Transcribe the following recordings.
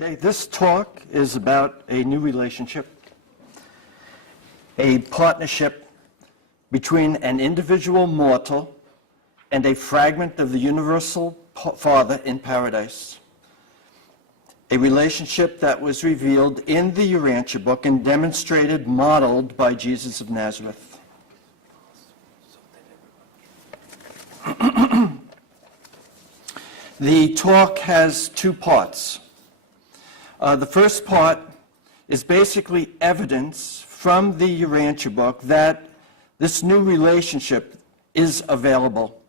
Okay, this talk is about a new relationship, a partnership between an individual mortal and a fragment of the universal Father in paradise. A relationship that was revealed in the Urantia book and demonstrated, modeled by Jesus of Nazareth. The talk has two parts. The first part is basically evidence from the Urantia book that this new relationship is available.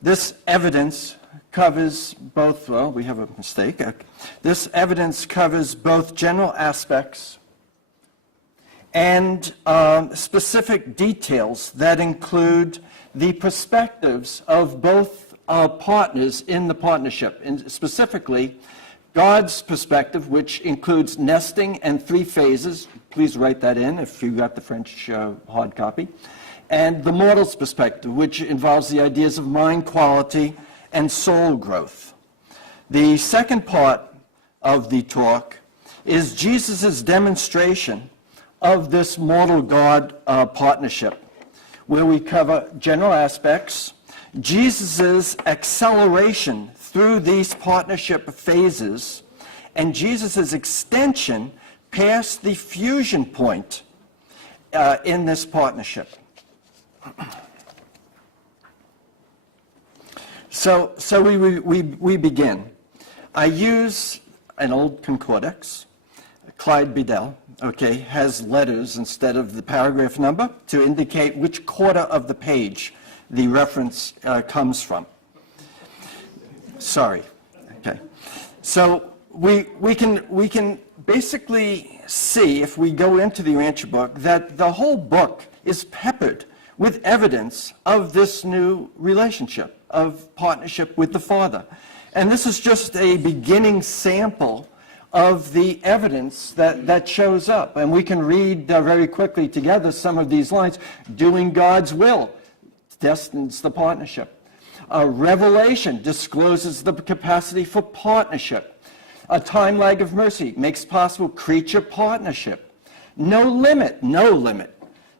This evidence covers both, well, we have a mistake. This evidence covers both general aspects and specific details that include the perspectives of both partners in the partnership, and specifically God's perspective, which includes nesting and 3 phases. Please write that in if you got the French hard copy. And the mortal's perspective, which involves the ideas of mind quality and soul growth. The second part of the talk is Jesus' demonstration of this mortal-God partnership, where we cover general aspects, Jesus' acceleration through these partnership phases, and Jesus' extension past the fusion point in this partnership. So we begin. I use an old concordex. Clyde Bedell, okay, has letters instead of the paragraph number to indicate which quarter of the page the reference comes from. Sorry. Okay. So we can basically see, if we go into the Urantia book, that the whole book is peppered with evidence of this new relationship, of partnership with the Father. And this is just a beginning sample of the evidence that shows up. And we can read very quickly together some of these lines. Doing God's will destines the partnership. Revelation discloses the capacity for partnership. A time lag of mercy makes possible creature partnership. No limit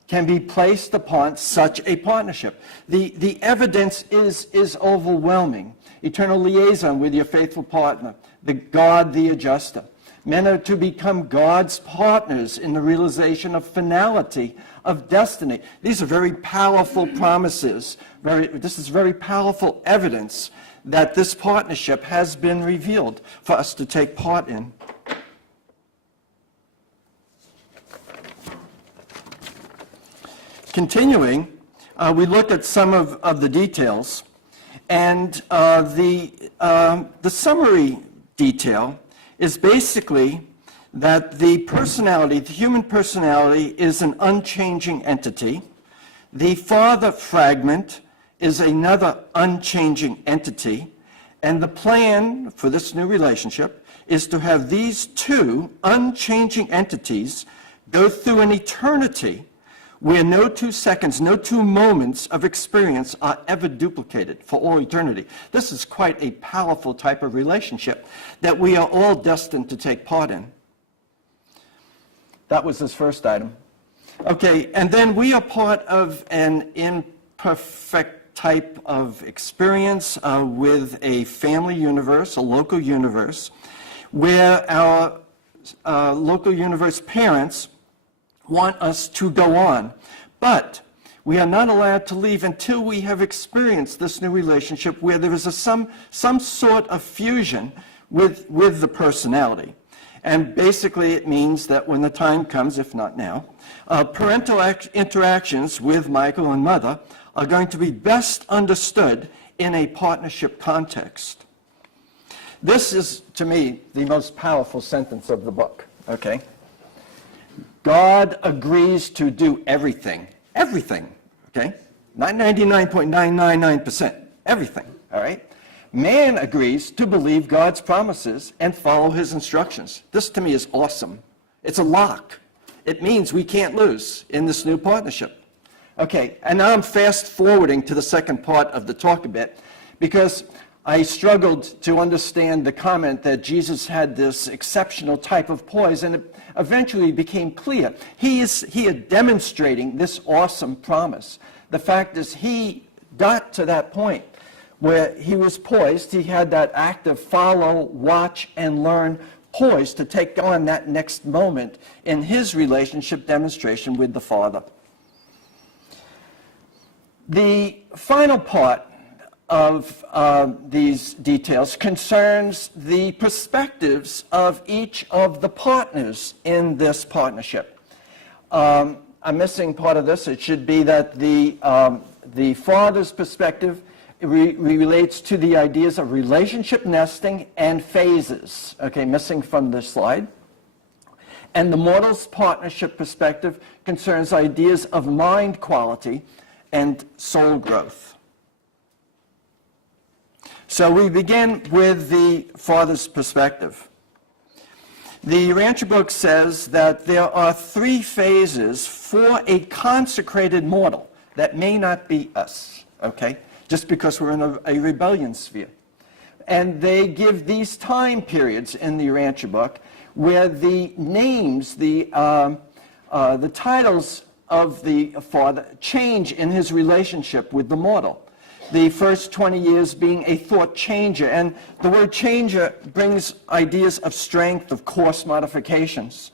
can be placed upon such a partnership. The evidence is overwhelming. Eternal liaison with your faithful partner, the God, the adjuster. Men are to become God's partners in the realization of finality of destiny. These are very powerful promises. This is very powerful evidence that this partnership has been revealed for us to take part in. Continuing, we look at some of the details, and the summary detail is basically that the personality, the human personality, is an unchanging entity. The Father fragment is another unchanging entity, and the plan for this new relationship is to have these two unchanging entities go through an eternity where no 2 seconds, no 2 moments of experience are ever duplicated for all eternity. This is quite a powerful type of relationship that we are all destined to take part in. That was his first item. Okay, and then we are part of an imperfect type of experience with a family universe, a local universe, where our local universe parents want us to go on. But we are not allowed to leave until we have experienced this new relationship where there is some sort of fusion with the personality. And basically it means that when the time comes, if not now, parental interactions with Michael and Mother are going to be best understood in a partnership context. This is, to me, the most powerful sentence of the book, okay? God agrees to do everything, okay? Not 99.999%, everything, all right? Man agrees to believe God's promises and follow his instructions. This, to me, is awesome. It's a lock. It means we can't lose in this new partnership. Okay, and now I'm fast forwarding to the second part of the talk a bit, because I struggled to understand the comment that Jesus had this exceptional type of poise, and it eventually became clear. He is demonstrating this awesome promise. The fact is, he got to that point where he was poised. He had that active follow, watch, and learn poise to take on that next moment in his relationship demonstration with the Father. The final part of these details concerns the perspectives of each of the partners in this partnership. I'm missing part of this. It should be that the father's perspective relates to the ideas of relationship nesting and phases. Okay, missing from this slide. And the mortal's partnership perspective concerns ideas of mind quality and soul growth. So we begin with the father's perspective. The Urantia book says that there are 3 phases for a consecrated mortal that may not be us, okay? Just because we're in a rebellion sphere. And they give these time periods in the Urantia book where the names, the titles of the father change in his relationship with the mortal. The first 20 years being a thought changer. And the word changer brings ideas of strength, of course modifications.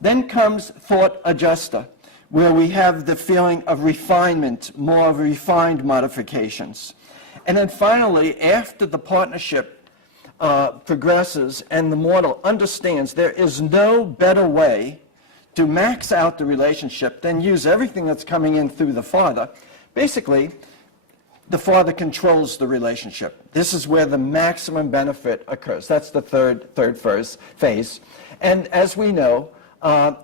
Then comes thought adjuster, where we have the feeling of refinement, more of refined modifications. And then finally, after the partnership progresses and the mortal understands there is no better way to max out the relationship than use everything that's coming in through the father, basically, the father controls the relationship. This is where the maximum benefit occurs. That's the third phase. And as we know,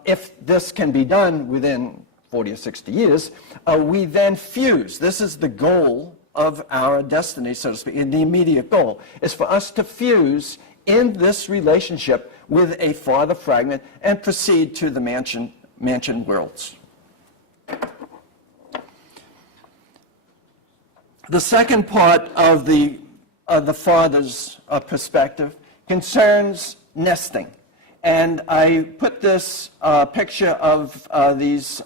if this can be done within 40 or 60 years, we then fuse. This is the goal of our destiny, so to speak. And the immediate goal is for us to fuse in this relationship with a father fragment and proceed to the mansion worlds. The second part of the father's perspective concerns nesting. And I put this picture of these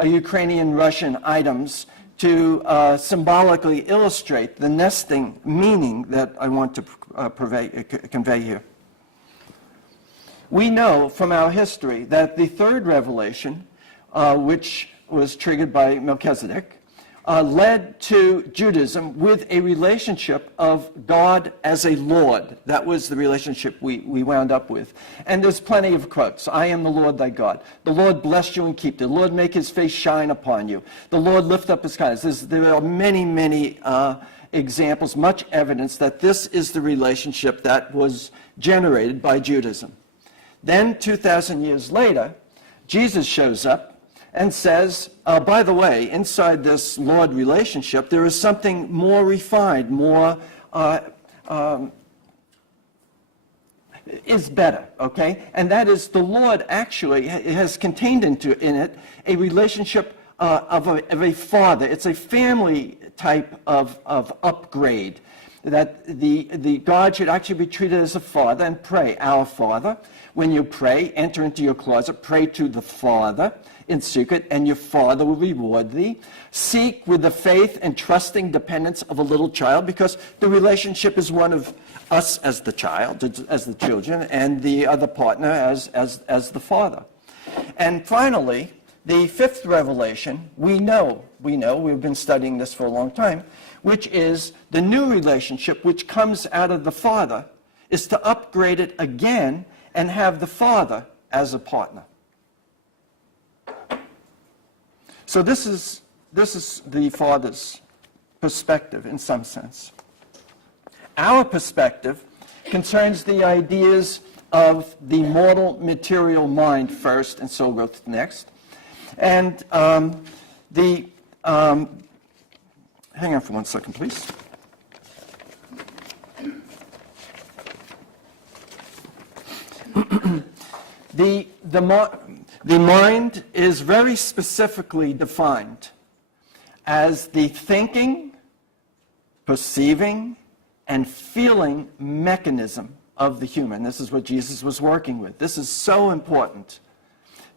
Ukrainian-Russian items to symbolically illustrate the nesting meaning that I want to convey here. We know from our history that the third revelation, which was triggered by Melchizedek, led to Judaism with a relationship of God as a Lord. That was the relationship we wound up with. And there's plenty of quotes. I am the Lord thy God. The Lord bless you and keep you. The Lord make his face shine upon you. The Lord lift up his countenance. There are many examples, much evidence that this is the relationship that was generated by Judaism. Then 2,000 years later, Jesus shows up and says, by the way, inside this Lord relationship, there is something more refined, more is better, okay? And that is the Lord actually has contained in it a relationship of a father. It's a family type of upgrade, that the God should actually be treated as a father and pray, Our Father. When you pray, enter into your closet, pray to the Father in secret, and your Father will reward thee. Seek with the faith and trusting dependence of a little child, because the relationship is one of us as the child, as the children, and the other partner as the father. And finally, the fifth revelation, we know, we've been studying this for a long time, which is the new relationship which comes out of the Father, is to upgrade it again and have the Father as a partner. So this is the Father's perspective in some sense. Our perspective concerns the ideas of the mortal material mind first and soul growth next. And hang on for 1 second, please. The mind is very specifically defined as the thinking, perceiving, and feeling mechanism of the human. This is what Jesus was working with. This is so important.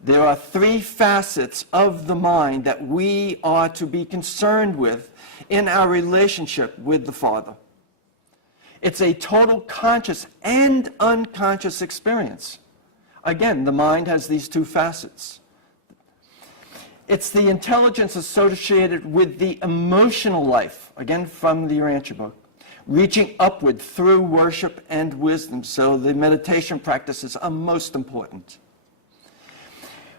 There are three facets of the mind that we are to be concerned with in our relationship with the Father. It's a total conscious and unconscious experience. Again, the mind has these two facets. It's the intelligence associated with the emotional life, again from the Urantia book, reaching upward through worship and wisdom. So the meditation practices are most important.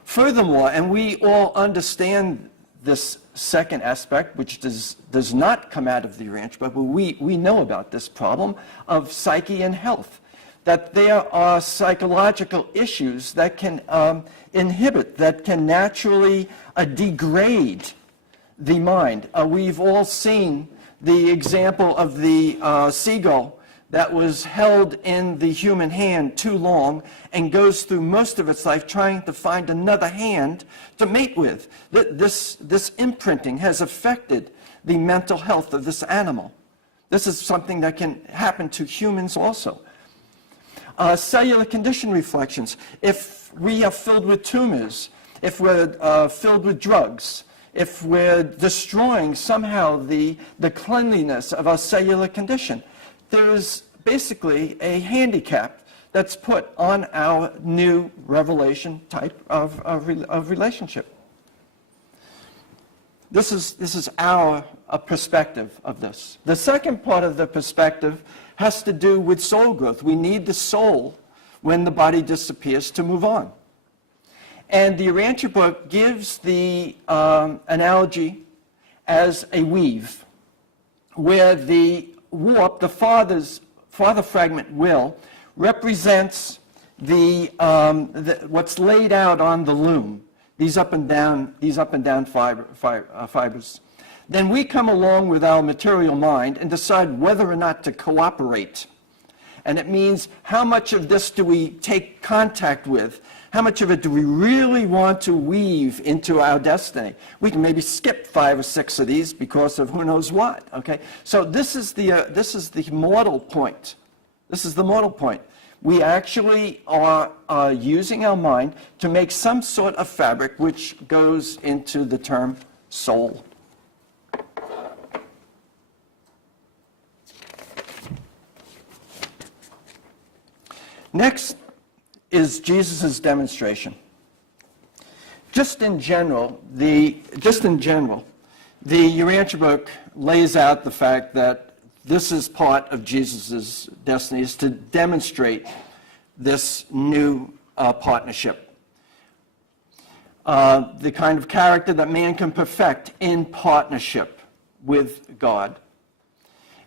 Furthermore, and we all understand this second aspect, which does not come out of the Urantia book, but we know about this problem of psyche and health, that there are psychological issues that can inhibit, that can naturally degrade the mind. We've all seen the example of the seagull that was held in the human hand too long and goes through most of its life trying to find another hand to mate with. This imprinting has affected the mental health of this animal. This is something that can happen to humans also. Cellular condition reflections. If we are filled with tumors, if we're filled with drugs, if we're destroying somehow the cleanliness of our cellular condition, there is basically a handicap that's put on our new revelation type of relationship. This is our perspective of this. The second part of the perspective has to do with soul growth. We need the soul when the body disappears to move on. And the Urantia book gives the analogy as a weave, where the warp, the father fragment will, represents what's laid out on the loom, these up and down fibers. Then we come along with our material mind and decide whether or not to cooperate. And it means how much of this do we take contact with? How much of it do we really want to weave into our destiny? We can maybe skip 5 or 6 of these because of who knows what. Okay, so this is the mortal point. This is the mortal point. We actually are using our mind to make some sort of fabric which goes into the term soul. Next is Jesus' demonstration. Just in general, the Urantia book lays out the fact that this is part of Jesus' destiny, is to demonstrate this new partnership. The kind of character that man can perfect in partnership with God.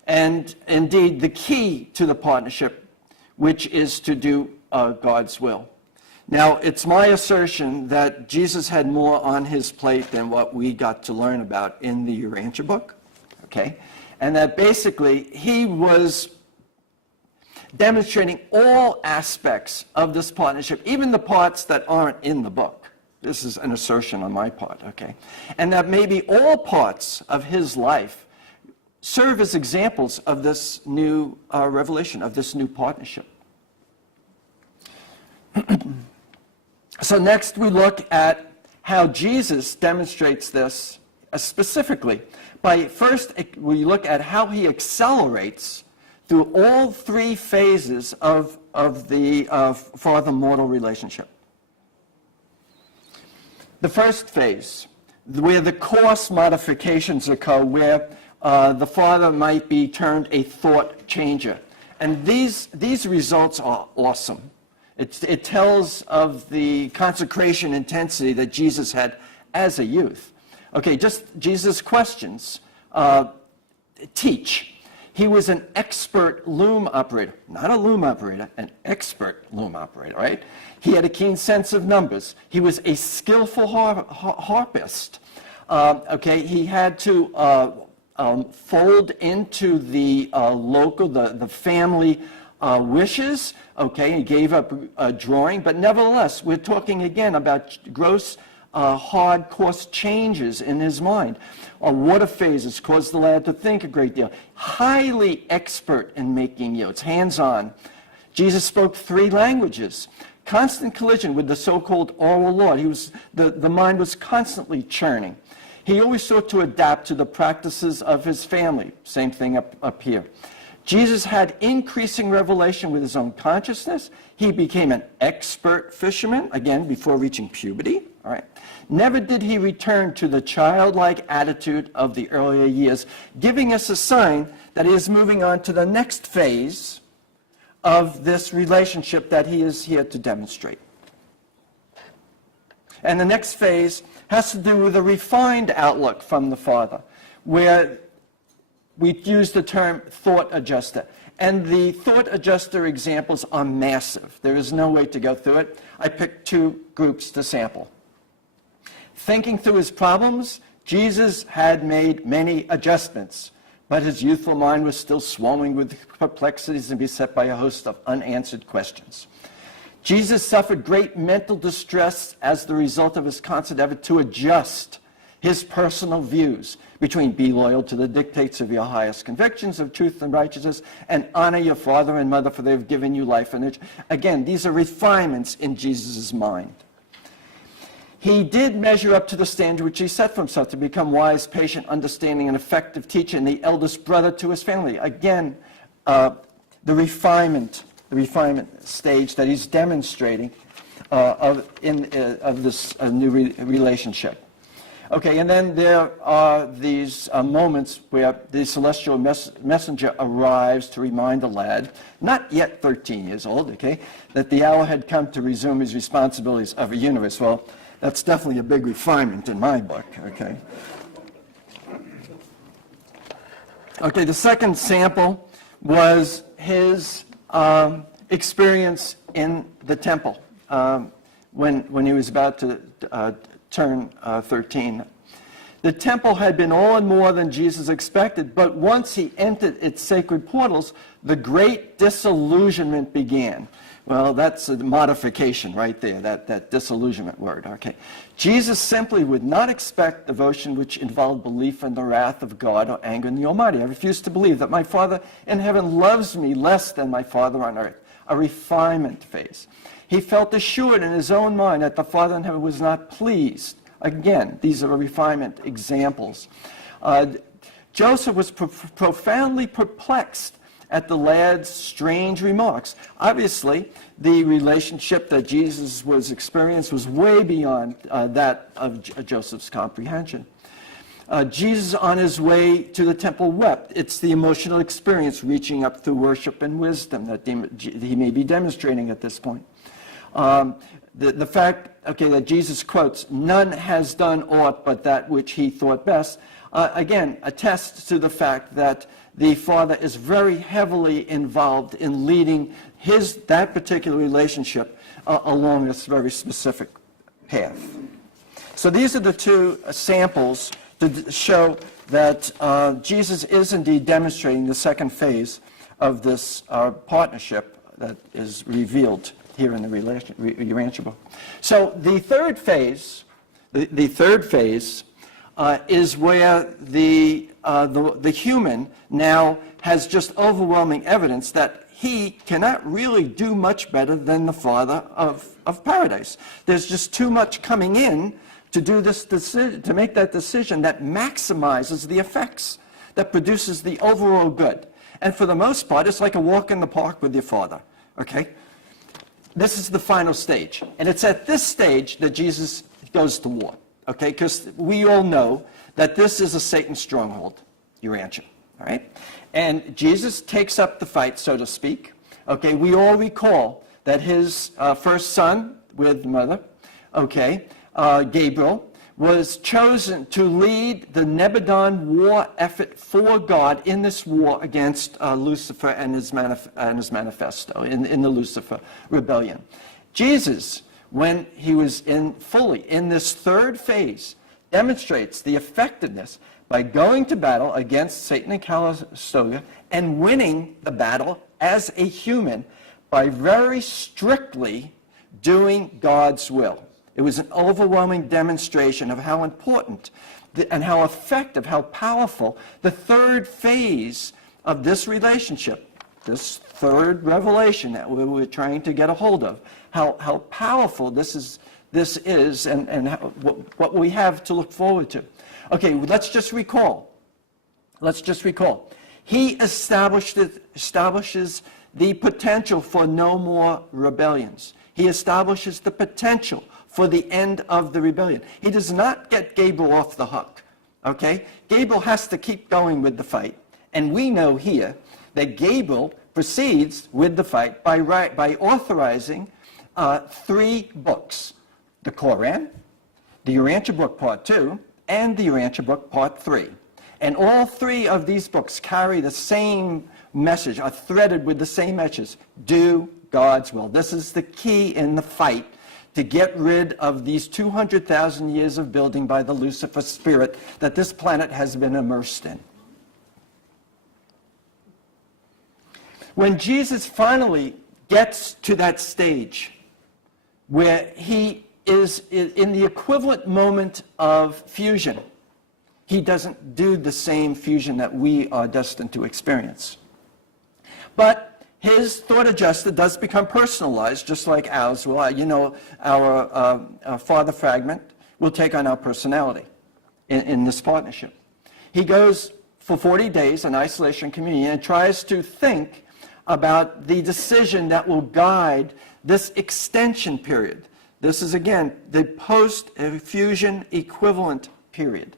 And indeed, the key to the partnership, which is to do God's will. Now, it's my assertion that Jesus had more on his plate than what we got to learn about in the Urantia book, okay? And that basically he was demonstrating all aspects of this partnership, even the parts that aren't in the book. This is an assertion on my part, okay? And that maybe all parts of his life serve as examples of this new revelation, of this new partnership. So next we look at how Jesus demonstrates this specifically. First, we look at how he accelerates through all 3 phases of the father-mortal relationship. The first phase, where the course modifications occur, where the father might be termed a thought changer. And these results are awesome. It tells of the consecration intensity that Jesus had as a youth. Okay, just Jesus' questions. Teach. He was an expert loom operator. Not a loom operator, an expert loom operator, right? He had a keen sense of numbers. He was a skillful harpist. Okay, he had to fold into the local, the family wishes. Okay, he gave up drawing, but nevertheless, we're talking again about gross hard course changes in his mind. Water phases caused the lad to think a great deal. Highly expert in making notes, hands-on. Jesus spoke 3 languages. Constant collision with the so-called oral law. The mind was constantly churning. He always sought to adapt to the practices of his family. Same thing up here. Jesus had increasing revelation with his own consciousness. He became an expert fisherman, again, before reaching puberty. All right. Never did he return to the childlike attitude of the earlier years, giving us a sign that he is moving on to the next phase of this relationship that he is here to demonstrate. And the next phase has to do with a refined outlook from the Father, where we use the term thought adjuster. And the thought adjuster examples are massive. There is no way to go through it. I picked 2 groups to sample. Thinking through his problems, Jesus had made many adjustments, but his youthful mind was still swelling with perplexities and beset by a host of unanswered questions. Jesus suffered great mental distress as the result of his constant effort to adjust his personal views between be loyal to the dictates of your highest convictions of truth and righteousness and honor your father and mother for they have given you life and nature. Again, these are refinements in Jesus' mind. He did measure up to the standard which he set for himself to become wise, patient, understanding, and effective teacher and the eldest brother to his family. Again, the refinement stage that he's demonstrating of this new relationship. Okay, and then there are these moments where the celestial messenger arrives to remind the lad, not yet 13 years old, okay, that the hour had come to resume his responsibilities of a universe. Well, that's definitely a big refinement in my book, okay. Okay, the second sample was his experience in the temple when he was about to turn 13. The temple had been all and more than Jesus expected, but once he entered its sacred portals, the great disillusionment began. Well, that's a modification right there, that disillusionment word, okay. Jesus simply would not expect devotion which involved belief in the wrath of God or anger in the Almighty. I refuse to believe that my Father in heaven loves me less than my Father on earth. A refinement phase. He felt assured in his own mind that the Father in heaven was not pleased. Again, these are refinement examples. Joseph was profoundly perplexed at the lad's strange remarks. Obviously, the relationship that Jesus was experiencing was way beyond that of Joseph's comprehension. Jesus on his way to the temple wept. It's the emotional experience reaching up through worship and wisdom that he may be demonstrating at this point. The fact, okay, that Jesus quotes, "None has done aught but that which he thought best," again, attests to the fact that the Father is very heavily involved in leading that particular relationship along this very specific path. So these are the 2 samples to show that Jesus is indeed demonstrating the second phase of this partnership that is revealed here in the Urantia book. So the third phase, is where the human now has just overwhelming evidence that he cannot really do much better than the Father of paradise. There's just too much coming in to do this decision, to make that decision that maximizes the effects, that produces the overall good. And for the most part, it's like a walk in the park with your father, okay? This is the final stage. And it's at this stage that Jesus goes to war, okay? Because we all know that this is a Satan stronghold, Urantia, all right? And Jesus takes up the fight, so to speak. Okay, we all recall that his first son with mother, okay, Gabriel, was chosen to lead the Nebadon war effort for God in this war against Lucifer and his manifesto, in the Lucifer rebellion. Jesus, when he was fully in this third phase, demonstrates the effectiveness by going to battle against Satan and Calistoga and winning the battle as a human by very strictly doing God's will. It was an overwhelming demonstration of how important and how effective, how powerful the third phase of this relationship, this third revelation that we're trying to get a hold of, how powerful this is and what we have to look forward to. Okay, let's just recall. He establishes the potential for no more rebellions. He establishes the potential for the end of the rebellion. He does not get Gabriel off the hook, okay? Gabriel has to keep going with the fight. And we know here that Gabriel proceeds with the fight by authorizing 3 books: the Koran, the Urantia book Part 2, and the Urantia book Part 3. And all 3 of these books carry the same message, are threaded with the same message: do God's will. This is the key in the fight to get rid of these 200,000 years of building by the Lucifer spirit that this planet has been immersed in. When Jesus finally gets to that stage where he is in the equivalent moment of fusion, he doesn't do the same fusion that we are destined to experience. But his thought adjuster does become personalized, just like ours will. You know, our father fragment will take on our personality in this partnership. He goes for 40 days in isolation communion and tries to think about the decision that will guide this extension period. This is, again, the post-fusion equivalent period.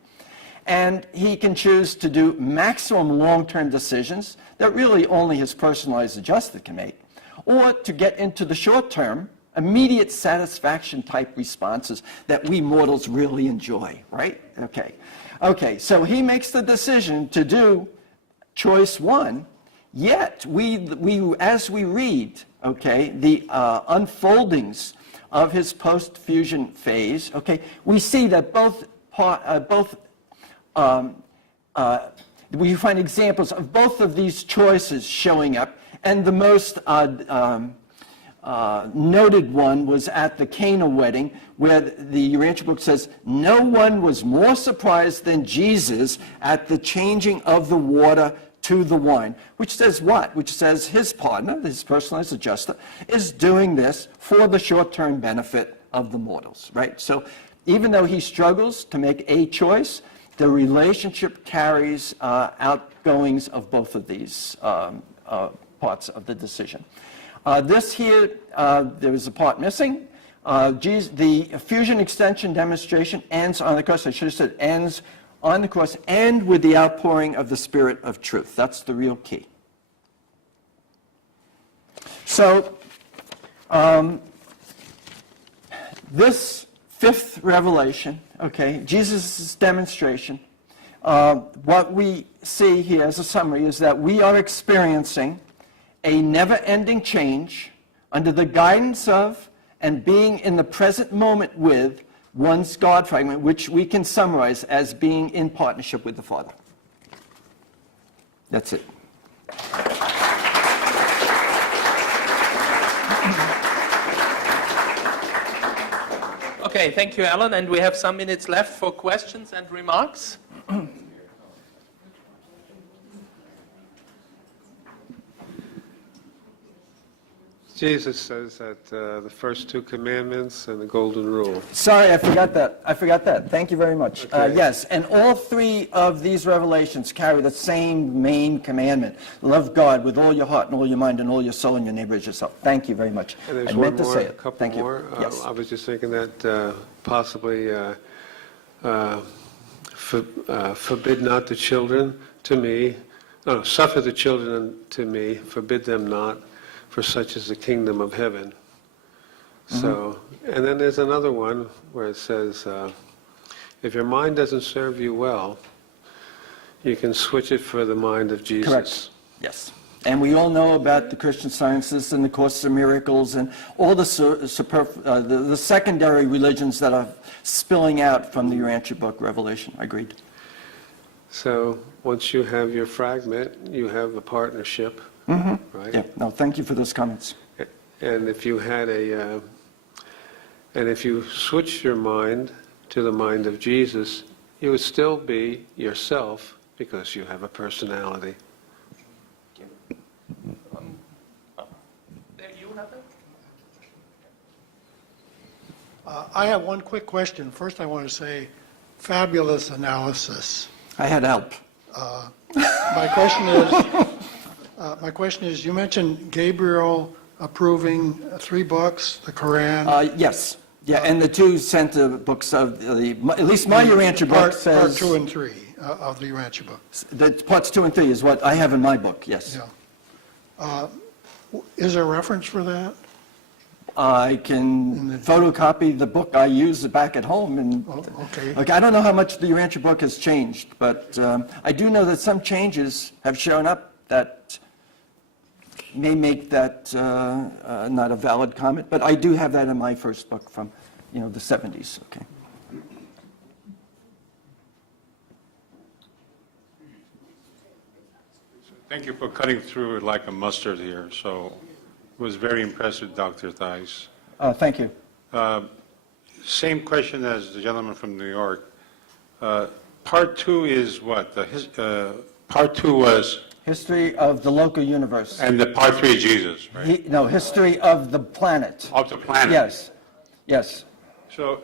And he can choose to do maximum long-term decisions that really only his personalized adjuster can make, or to get into the short-term, immediate satisfaction type responses that we mortals really enjoy, right? Okay, so he makes the decision to do choice 1, yet as we read, okay, the unfoldings of his post-fusion phase, okay, we see that we find examples of both of these choices showing up, and the most noted one was at the Cana wedding, where the Urantia book says, no one was more surprised than Jesus at the changing of the water to the wine. Which says what? Which says his partner, his personalized adjuster, is doing this for the short-term benefit of the mortals, right? So even though he struggles to make a choice, the relationship carries outgoings of both of these parts of the decision. This here, there is a part missing. The fusion extension demonstration ends on the cross. I should have said ends on the cross and with the outpouring of the Spirit of truth. That's the real key. So this 5th revelation, okay, Jesus' demonstration, what we see here as a summary is that we are experiencing a never-ending change under the guidance of and being in the present moment with one's God fragment, which we can summarize as being in partnership with the Father. That's it. Okay, thank you, Alan. And we have some minutes left for questions and remarks. Jesus says that the first 2 commandments and the golden rule. Sorry, I forgot that. Thank you very much. Okay. Yes, and all 3 of these revelations carry the same main commandment. Love God with all your heart and all your mind and all your soul and your neighbor as yourself. Thank you very much. And there's I one meant to more, say a it. couple Thank more. You. Yes. I was just thinking that possibly forbid not the children to me, no, suffer the children to me, forbid them not, for such is the kingdom of heaven. So, and then there's another one where it says, if your mind doesn't serve you well, you can switch it for the mind of Jesus. Correct. Yes. And we all know about the Christian Sciences and the Course of Miracles and all the secondary religions that are spilling out from the Urantia book, Revelation. Agreed. So once you have your fragment, you have a partnership, right? Yeah. No, thank you for those comments. And if you had And if you switch your mind to the mind of Jesus, you would still be yourself because you have a personality. There you have it. I have one quick question. First, I want to say, fabulous analysis. I had help. My question is, you mentioned Gabriel approving 3 books, the Quran. Yes, yeah, and the 2 center books of at least my Urantia book Part says. 2 and 3 of the Urantia book. The parts 2 and 3 is what I have in my book, yes. Yeah. Is there a reference for that? I can photocopy the book I use back at home, and Oh, okay. I don't know how much the Urantia book has changed, but I do know that some changes have shown up that may make that not a valid comment, but I do have that in my first book from, the 70s, okay. Thank you for cutting through it like a mustard here. So it was very impressive, Dr. Theiss. Thank you. Same question as the gentleman from New York. Part 2 is what? Part 2 was, History of the local universe. and the part 3 is Jesus, right? No, history of the planet. Of the planet. Yes, yes. So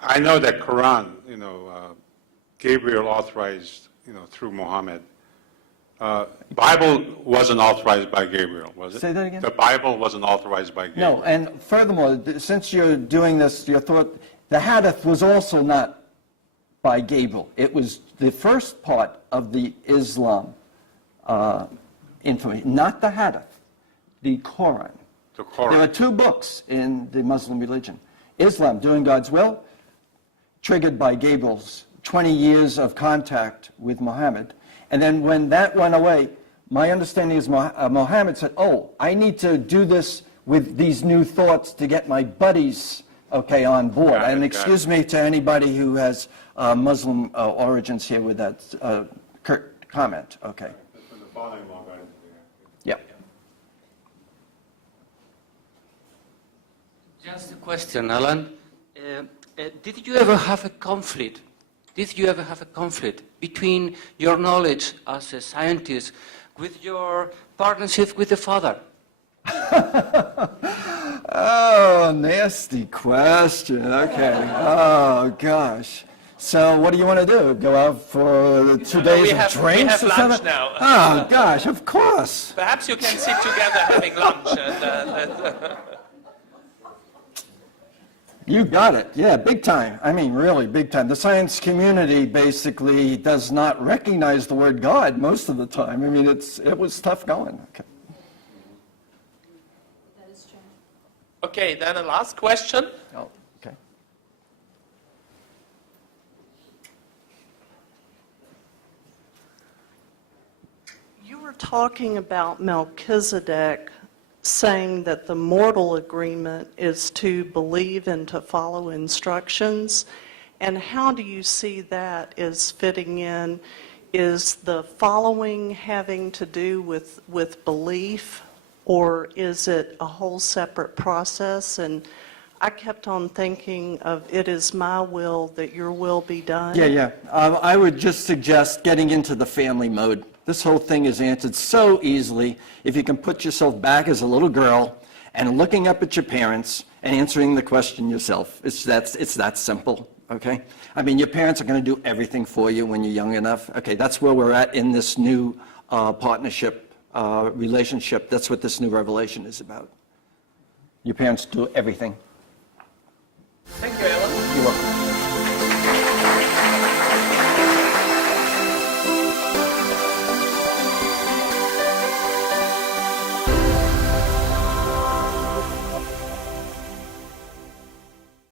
I know that Quran, Gabriel authorized, through Muhammad. Bible wasn't authorized by Gabriel, was it? Say that again? The Bible wasn't authorized by Gabriel. No, and furthermore, since you're doing this, your thought, the Hadith was also not by Gabriel. It was the first part of the Islam information, not the Hadith, the Quran. The Quran. There are 2 books in the Muslim religion. Islam, Doing God's Will, triggered by Gabriel's 20 years of contact with Muhammad. And then when that went away, my understanding is Muhammad said, I need to do this with these new thoughts to get my buddies, on board. Got it, And got excuse me to anybody who has Muslim origins here with that curt comment, okay. Yeah. Just a question, Alan. Did you ever have a conflict? Did you ever have a conflict between your knowledge as a scientist with your partnership with the Father? Oh, nasty question. Okay. Oh, gosh. So what do you want to do? Go out for 2 days we of have drinks or lunch something? now. Oh, gosh, of course. Perhaps you can sit together having lunch. And, You got it. Yeah, big time. I mean, really big time. The science community basically does not recognize the word God most of the time. I mean, it was tough going. Okay. That is true. okay, then a last question. Oh, okay. You were talking about Melchizedek saying that the mortal agreement is to believe and to follow instructions. And how do you see that as fitting in? Is the following having to do with belief, or is it a whole separate process? And I kept on thinking of it is my will that your will be done. Yeah. I would just suggest getting into the family mode. This whole thing is answered so easily if you can put yourself back as a little girl and looking up at your parents and answering the question yourself. It's that simple, okay? I mean, your parents are going to do everything for you when you're young enough. Okay, that's where we're at in this new partnership, relationship. That's what this new revelation is about. Your parents do everything.